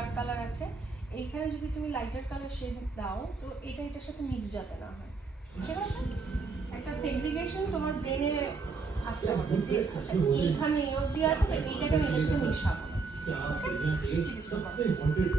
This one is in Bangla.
ডার্ক কালার আছে, এইখানে যদি তুমি লাইটার কালার শেড দাও তো এটা এটার সাথে মিক্স যাতে না হয়, ঠিক আছে? একটা সেগ্রিগেশন তোমার ব্রেনে আসতে হবে যে এইখানে এই অবধি আছে, এইটাকে আমি এটার সাথে মিশাবো।